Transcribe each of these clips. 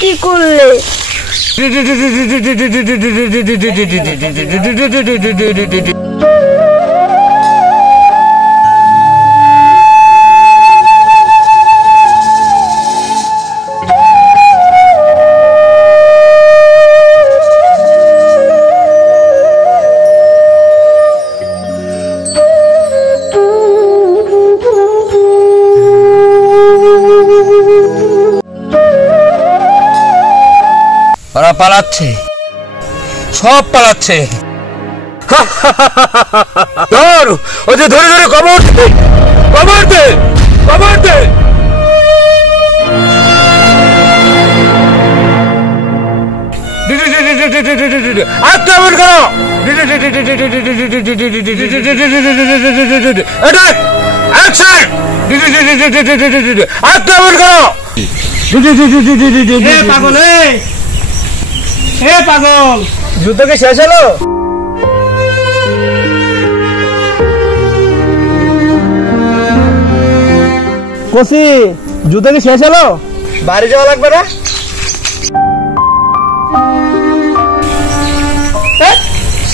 কি করলে? ওরা পালাচ্ছে, সব পালাচ্ছে। ধর ওদের ধরে ধরে কবর দে, কবর দে, কবর দে। আক্রমণ করো, আক্রমণ করো। পাগল, পাগল, যুদ্ধ কি শেষ হলো? কসি যুদ্ধ কি শেষ হলো? বাড়ি যাওয়া লাগবে না?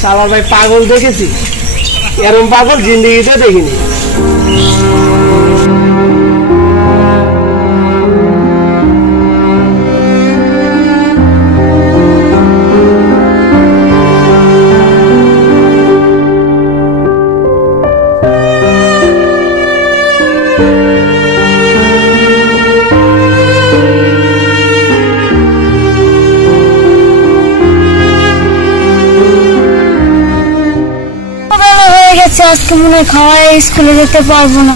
শালার ভাই পাগল দেখেছি, এরকম পাগল জিন্দেগিতে দেখিনি। আজকে মনে হয় খাওয়ায় স্কুলে যেতে পারবো না।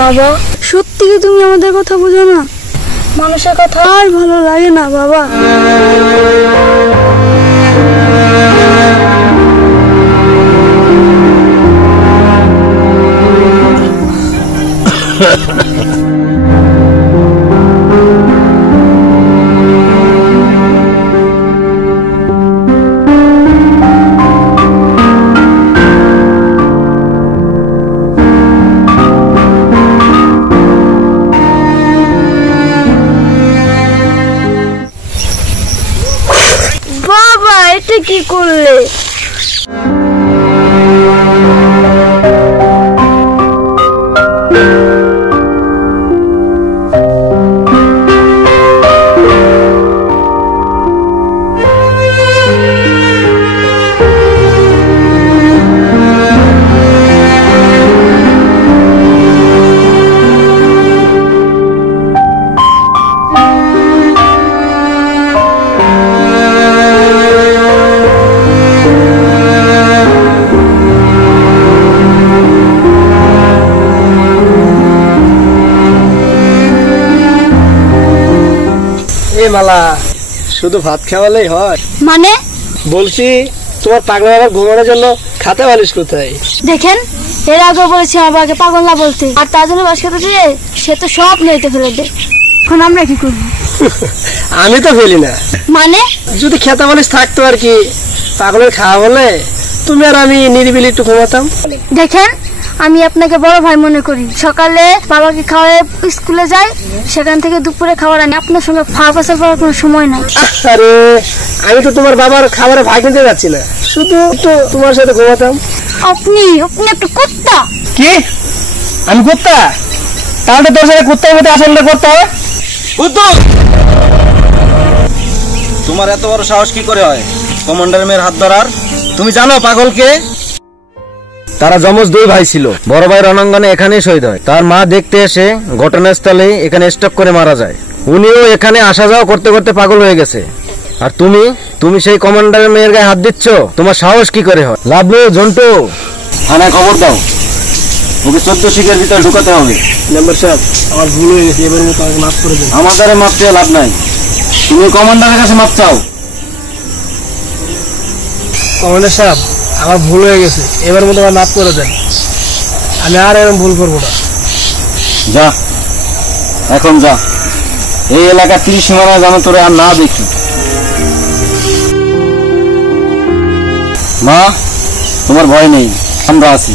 বাবা, সত্যি কি তুমি আমাদের কথা বোঝো না? মানুষের কথা আর ভালো লাগে না বাবা। বাবা, এটা কি করলে? মালা, শুধু ভাত খাওয়ালেই হয়? মানে বলছি তোমার পাগল বাবার ঘুমানোর জন্য খাতা বালিশ কোথায়? দেখেন, এর আগে বলেছি আমার বাবাকে পাগল না বলতে, আর তার জন্য বাস খেতে দিয়ে সে তো সব নইতে ফেলে দে। এখন আমরা কি করবো? আমি তো ফেলি না। মানে যদি খেতা বালিশ থাকতো আর কি, পাগলের খাওয়া বলে তুমি আর আমি নিরিবিলি একটু ঘুমাতাম। দেখেন, আমি আপনাকে বড় ভাই মনে করি। সকালে বাবাকে খাওয়ায় স্কুলে যাই, সেখান থেকে দুপুরে খাবার আনি। আপনার সঙ্গে ফাঁসার করার কোনো সময় নাই। আরে আমি তো তোমার বাবার খাবারে ভাগ নিতে যাচ্ছি না, শুধু তো তোমার সাথে ঘুমাতাম। আপনি একটা কুত্তা। কি? আমি কুত্তা? তাহলে তোর সাথে কুত্তার মধ্যে আচরণটা করতে হবে? তোমার এত বড় সাহস কি করে হয় কমান্ডার মেয়ের হাত ধরার? তুমি জানো পাগলকে? তারা যমজ দুই ভাই ছিল। বড় ভাই রণাঙ্গনে এখানেই শহীদ হয়। তার মা দেখতে এসে ঘটনাস্থলে এখানে স্টক করে মারা যায়। উনিও এখানে আসা যাওয়া করতে করতে পাগল হয়ে গেছে। আর তুমি সেই কমান্ডারের মেয়ের গায়ে হাত দিচ্ছ? তোমার সাহস কি করে হয়? লাভলু, জন্টু, থানায় খবর দাও। ওকে 14 শিখের ভিতরে ঢুকাতে হবে। মেম্বার সাহেব, আমার ভুল হয়ে গেছে, এবার মতো আমাকে মাফ করে দিন। আমাদের মাপ চেয়ে লাভ নাই, তুমি কমান্ডারের কাছে মাপ চাও। কমান্ডার সাহেব, আমার ভুল হয়ে গেছে, এবার মতো আমার মাফ করে দেন। আমি আর এরকম ভুল করবো না। যা, এখন যা। এই এলাকা 30 সীমানা যেন তোরে আর না দেখি। মা, তোমার ভয় নেই, আমরা আছি।